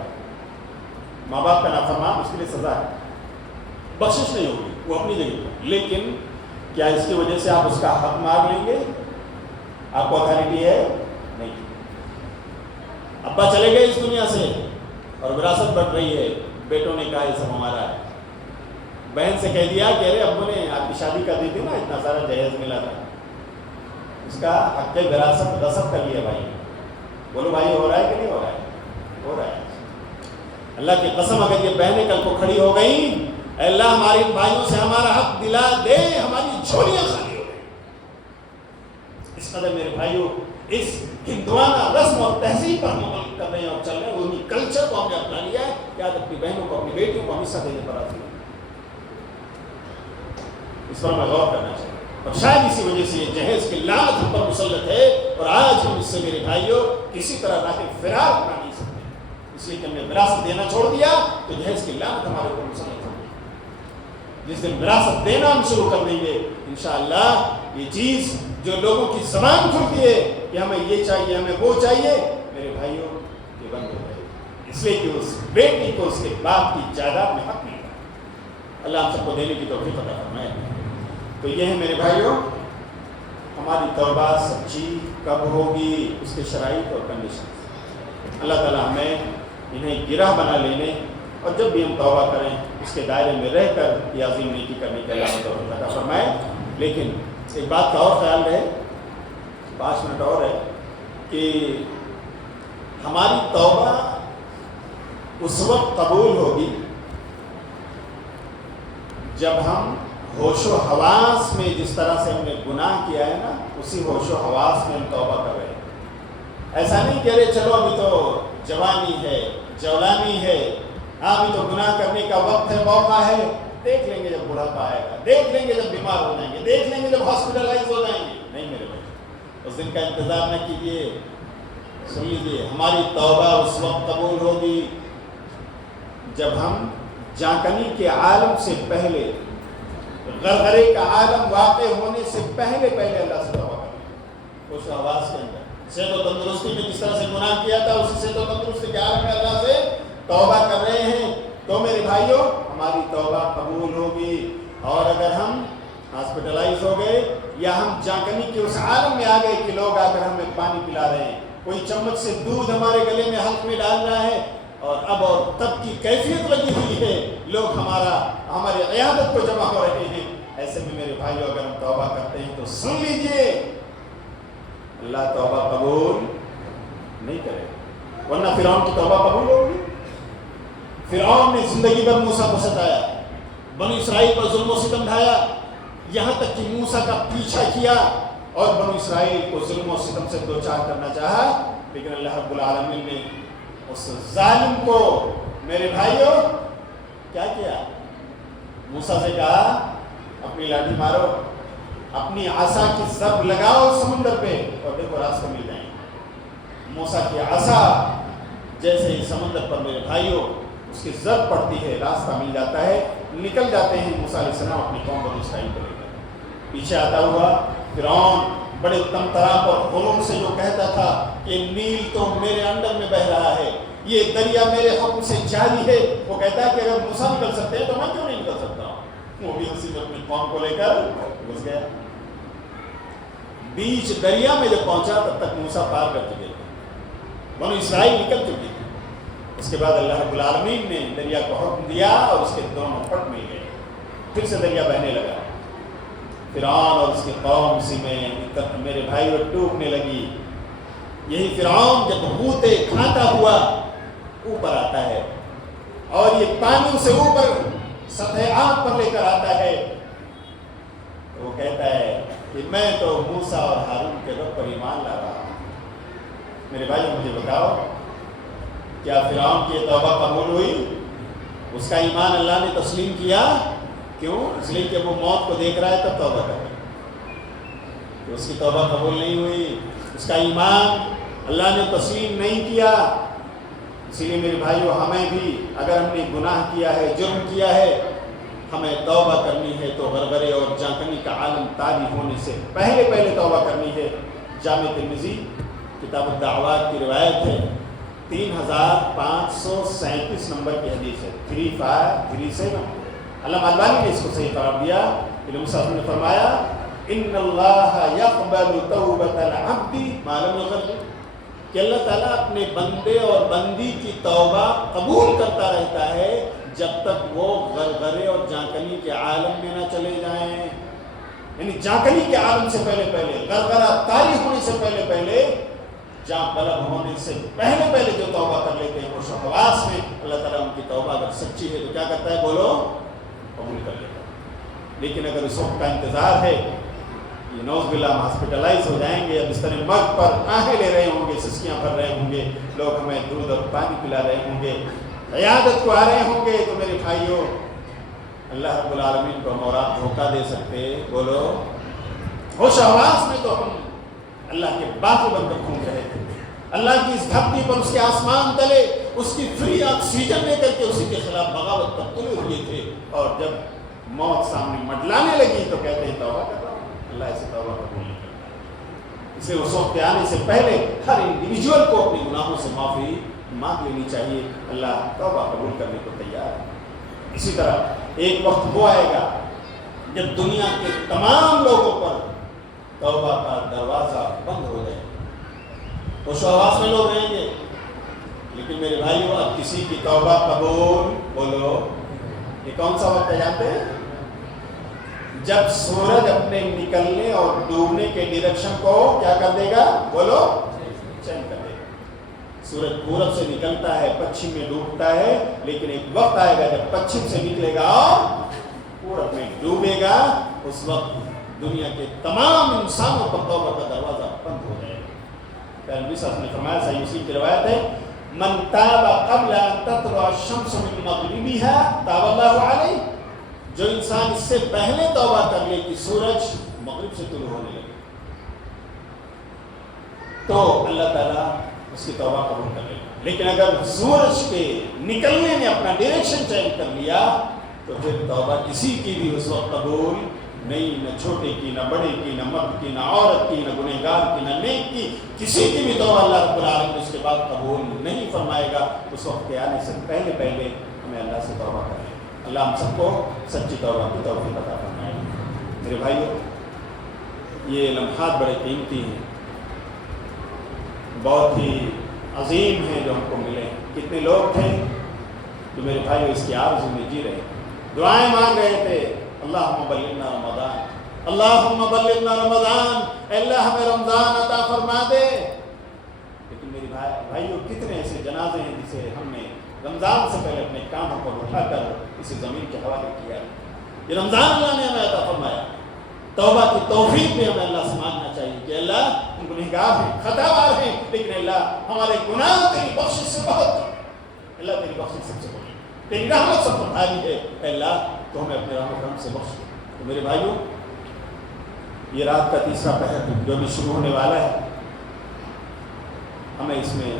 ماں باپ کا نافرمان اس کے لیے سزا ہے، بخشش نہیں ہوگی، وہ اپنی جگہ پر، لیکن کیا اس کی وجہ سے آپ اس کا حق مانگ لیں گے؟ آپ کو اتھارٹی ہے؟ نہیں۔ ابا چلے گئے اس دنیا سے اور وراثت بٹ رہی ہے، بیٹوں نے کہا یہ سب ہمارا ہے، بہن سے کہہ دیا کہ ارے ابو نے آپ کی شادی کر دی تھی نا، اتنا سارا جہیز ملا تھا، اس کا حق وراثت غصب کر لیا بھائی۔ بولو بھائی ہو رہا ہے کہ نہیں ہو رہا ہے؟ ہو رہا ہے۔ اللہ کی قسم اگر یہ بہنیں کل کو کھڑی ہو گئی، اے اللہ ہماری بھائیوں سے ہمارا حق دلا دے، ہماری جھولیاں خالی ہو گئی۔ اس قدر میرے بھائیوں اس ہندوانہ رسم اور تہذیب پر ہم عمل کر رہے ہیں اور چل رہے ہیں، انہی کلچر کو ہم نے اپنا لیا ہے کہ آج اپنی بہنوں کو اپنی بیٹیوں کو ہم حصہ دینے پر آتی ہیں۔ اس پر ہمیں غور کرنا چاہیے، اور شاید اسی وجہ سے یہ جہیز کی لعنت ہم پر مسلط ہے، اور آج ہم اس سے میرے بھائیوں کسی طرح راہ فرار بنا نہیں سکتے، اس لیے کہ ہم نے وراثت دینا چھوڑ دیا تو جہیز کی لعنت ہمارے اوپر مسلط ہوگی۔ جس دن وراثت دینا ہم شروع کر دیں گے انشاءاللہ یہ چیز جو لوگوں کی زبان کھلتی ہے کہ ہمیں یہ چاہیے ہمیں وہ چاہیے، میرے بھائیوں یہ بند ہو جائے گی، اس لیے کہ اس بیٹی کو اس کے باپ کی جائیداد میں حق ملتا ہے۔ اللہ ہم سب کو دینے کی توفیق عطا فرمائے۔ تو یہ ہے میرے بھائیوں ہماری توبہ سچی کب ہوگی، اس کے شرائط اور کنڈیشن۔ اللہ تعالیٰ ہمیں انہیں گرہ بنا لینے اور جب بھی ہم توبہ کریں اس کے دائرے میں رہ کر یہ عظیم نیکی کرنے کے اللہ توفیق عطا فرمائے۔ لیکن ایک بات کا اور خیال رہے، 5 منٹ اور ہے، کہ ہماری توبہ اس وقت قبول ہوگی جب ہم ہوش و حواس میں جس طرح سے ہم نے گناہ کیا ہے نا، اسی ہوش و حواس میں ہم توبہ کر رہے ہیں۔ ایسا نہیں کہہ رہے چلو ابھی تو جوانی ہے، جولانی ہے، ہاں ابھی تو گناہ کرنے کا وقت ہے، موقع ہے، دیکھ لیں گے جب بڑھاپا آئے گا، دیکھ لیں گے جب بیمار ہو جائیں گے، دیکھ لیں گے جب ہاسپٹلائز ہو جائیں گے۔ نہیں میرے بھائی، اس دن کا انتظار نہ کیجیے، سن لیجیے، ہماری توبہ اس وقت قبول ہوگی جب ہم جانکنی کے عالم سے پہلے، غرغرے کا عالم واقع ہونے سے پہلے اللہ سے توبہ کریں، اس آواز کے اندر صحت و تندرستی میں جس طرح سے گناہ کیا تھا اسی صحت و تندرستی کے عالم میں اللہ سے توبہ کر رہے ہیں، تو میرے بھائیوں ہماری توبہ قبول ہوگی۔ اور اگر ہم ہاسپٹلائز ہو گئے یا ہم جانکنی کے اس عالم میں آ گئے کہ لوگ آ کر ہمیں پانی پلا رہے ہیں، کوئی چمچ سے دودھ ہمارے گلے میں حلق میں ڈال رہا ہے، اور اب اور تب کی کیفیت لگی ہوئی ہے، لوگ ہماری عیادت کو جمع ہو رہے ہیں، ایسے میں میرے بھائیوں اگر ہم توبہ کرتے ہیں تو سن لیجئے اللہ توبہ قبول نہیں کرے، ورنہ فرعون کی توبہ قبول ہوگی۔ فرعون نے زندگی بھر موسیٰ کو ستایا، بنی اسرائیل پر ظلم و ستم ڈھایا، یہاں تک کہ موسیٰ کا پیچھا کیا اور بنی اسرائیل کو ظلم و ستم سے دوچار کرنا چاہا، لیکن اللہ رب العالمین نے اس ظالم کو میرے بھائیوں کیا کیا؟ موسیٰ سے کہا اپنی لاٹھی مارو، اپنی عصا کی ضرب لگاؤ سمندر پہ اور دیکھو راستہ مل جائیں گے۔ موسیٰ کی عصا جیسے ہی سمندر پر میرے بھائیوں اس کی ضرب پڑتی ہے، راستہ مل جاتا ہے، نکل جاتے ہیں موسیٰ علیہ السلام اپنی قوم بنی اسرائیل کو لے کر۔ پیچھے آتا ہوا فرعون بڑے تم طراق اور غرور سے جو کہتا تھا کہ نیل تو میرے انڈر میں بہ رہا ہے، یہ دریا میرے حکم سے جاری ہے، وہ کہتا ہے کہ اگر موسیٰ نکل سکتے ہیں تو میں کیوں نہیں نکل سکتا ہوں؟ وہ بھی اسی میں اپنی قوم کو لے کر گھس گیا۔ بیچ دریا میں جب پہنچا تب تک موسیٰ پار کر چکے تھے، بنو اسرائیل نکل چکی تھی۔ اس کے بعد اللہ رب العالمین نے دریا کو حکم دیا اور اس کے دونوں پٹ مل گئے، پھر سے دریا بہنے لگا، فرعون اور اس کی قوم اسی میں میرے بھائی ٹوٹنے لگی۔ یہی فرعون جب غوطے کھاتا ہوا اوپر آتا ہے اور یہ پانی سے اوپر سطح آگ پر لے کر آتا ہے، تو وہ کہتا ہے کہ میں تو موسیٰ اور ہارون کے رب پر ایمان لا رہا ہوں۔ میرے بھائی مجھے بتاؤ، کیا فرعون کی توبہ قبول ہوئی؟ اس کا ایمان اللہ نے تسلیم کیا؟ کیوں؟ اس لیے کہ وہ موت کو دیکھ رہا ہے تب توبہ کر رہا ہے۔ تو اس کی توبہ قبول نہیں ہوئی، اس کا ایمان اللہ نے تسلیم نہیں کیا۔ اسی لیے میرے بھائیو، ہمیں بھی اگر ہم نے گناہ کیا ہے، جرم کیا ہے، ہمیں توبہ کرنی ہے تو غرغرے اور جانکنی کا عالم طاری ہونے سے پہلے توبہ کرنی ہے۔ جامع ترمذی کتاب الدعوات کی روایت ہے، 3537 نمبر کی حدیث ہے، 3537۔ علامہ البانی نے اس کو صحیح قرار دیا۔ امام صاحب نے فرمایا ان اللہ یقبل توبۃ العبد ما لم یغرغر، کہ اللہ تعالیٰ اپنے بندے اور بندی کی توبہ قبول کرتا رہتا ہے جب تک وہ غرغرے اور جانکنی کے عالم میں نہ چلے جائیں۔ یعنی جانکنی کے عالم سے پہلے غرغرہ طاری ہونے سے پہلے جاں بلب ہونے سے پہلے جو توبہ کر لیتے ہیں وہ شہواس میں، اللہ تعالیٰ ان کی توبہ اگر سچی ہے تو کیا کرتا ہے؟ بولو، قبول کر لیتا ہے۔ لیکن اگر اس وقت کا انتظار ہے، یہ نوز باللہ ہم ہاسپٹلائز ہو جائیں گے، اب بستر مرگ پر آہیں لے رہے ہوں گے، سسکیاں بھر رہے ہوں گے، لوگ ہمیں دودھ اور پانی پلا رہے ہوں گے، عیادت کو آ رہے ہوں گے، تو میرے بھائیوں اللہ رب العالمین کو ہم اور آپ دھوکہ دے سکتے؟ بولو، ہوش حواس میں تو ہم اللہ کے باغ بن کر گھوم رہے تھے، اللہ کی اس دھرتی پر، اس کے آسمان تلے اس کی فری آکسیجن لے کر کے اسی کے خلاف بغاوت پر تلے ہوئے تھے، اور جب موت سامنے مڈلانے لگی تو کہتے ہیں توبہ کر رہا ہوں۔ اللہ ایسے توبہ قبول نہیں کرتا۔ اسے اس وقت آنے سے پہلے ہر انڈیویجول کو اپنے گناہوں سے معافی مانگ لینی چاہیے۔ اللہ توبہ قبول کرنے کو تیار ہے۔ اسی طرح ایک وقت وہ آئے گا جب دنیا کے تمام لوگوں پر توبہ کا دروازہ بند ہو جائے، ہوش و حواس میں لوگ رہیں گے، لیکن میرے بھائیوں اب کسی کی توبہ قبول، بولو، یہ کون سا وقت ہے جانتے ہیں؟ جب سورج اپنے نکلنے اور ڈوبنے کے ڈائریکشن کو کیا کر دے گا؟ بولو، چینج کر دے گا۔ سورج پورب سے نکلتا ہے، پچھم میں ڈوبتا ہے، لیکن ایک وقت آئے گا جب پچھم سے نکلے گا اور پورب میں ڈوبے گا، اس وقت دنیا کے تمام انسانوں پر توبہ کا دروازہ بند ہو جائے گا۔ نبی صلی اللہ علیہ وسلم نے فرمایا، صحیح مسلم کی روایت ہے، من تاب قبل ان تطلع الشمس من مغربها تاب اللہ علیہ، جو انسان اس سے پہلے توبہ کر لے کہ سورج مغرب سے طلوع ہونے لگے تو اللہ تعالیٰ اس کی توبہ قبول کر لے گا۔ لیکن اگر سورج کے نکلنے میں اپنا ڈائریکشن چینج کر لیا تو پھر توبہ کسی کی بھی اس وقت قبول نہیں، نہ چھوٹے کی، نہ بڑے کی، نہ مرد کی، نہ عورت کی، نہ گنہگار کی، نہ نیک کی، کسی کی بھی توبہ اللہ رب العالمین اس کے بعد قبول نہیں فرمائے گا۔ اس وقت کے آنے سے پہلے ہمیں اللہ سے توبہ کریں۔ اللہ ہم سب کو سچی توبہ کی توفیق عطا فرمائے۔ میرے بھائیو، یہ لمحات بڑے قیمتی ہیں، بہت ہی عظیم ہیں جو ہم کو ملے۔ کتنے لوگ تھے جو میرے بھائیو اس کی آرزو میں جی رہے، دعائیں مانگ رہے تھے، اللہم بلغنا رمضان، اللہم بلغنا رمضان، اے اللہ ہمیں رمضان عطا فرما دے۔ لیکن میری بھائیو، کتنے ایسے جنازے ہیں جسے ہم نے رمضان سے پہلے اپنے کاموں کو اٹھا کر اسی زمین کے حوالے کیا۔ یہ رمضان اللہ نے ہمیں عطا فرمایا، توبہ کی توفیق بھی ہمیں اللہ سے مانگنا چاہیے کہ اللہ ہم گنہگار ہیں، خطاوار ہیں، لیکن اللہ ہمارے گناہ تیری بخشش سے بہت، اللہ تیری بخشش سب سے بڑی، تیری رحمت سب پر بھاری ہے، اے اللہ تو ہمیں اپنے رحمت کرم سے بخش دے۔ تو میرے بھائیوں، یہ رات کا تیسرا پہر جو بھی شروع ہونے والا ہے، ہمیں اس میں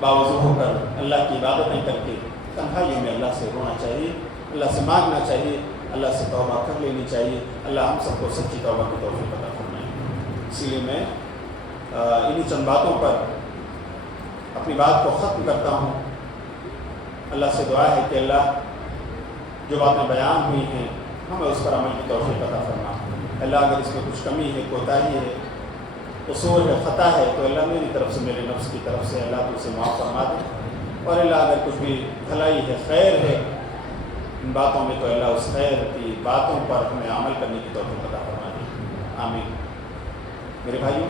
باوضو ہو کر اللہ کی عبادتیں کر کے تنہائی میں اللہ سے رونا چاہیے، اللہ سے مانگنا چاہیے، اللہ سے توبہ کر لینی چاہیے۔ اللہ ہم سب کو سچی توبہ کی توفیق عطا فرمائے۔ اسی لیے میں انہی چند باتوں پر اپنی بات کو ختم کرتا ہوں۔ اللہ سے دعا ہے کہ اللہ جو باتیں بیان ہوئی ہیں ہمیں اس پر عمل کی توفیق عطا فرما۔ اللہ اگر اس میں کچھ کمی ہے، کوتاہی ہے، قصور ہے، خطا ہے تو اللہ میری طرف سے، میرے نفس کی طرف سے اللہ تو اسے معاف فرما دے، اور اللہ اگر کچھ بھی بھلائی ہے، خیر ہے ان باتوں میں تو اللہ اس خیر کی باتوں پر ہمیں عمل کرنے کی توفیق عطا فرما دے۔ آمین۔ میرے بھائیوں،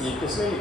یہ کس نے لکھا؟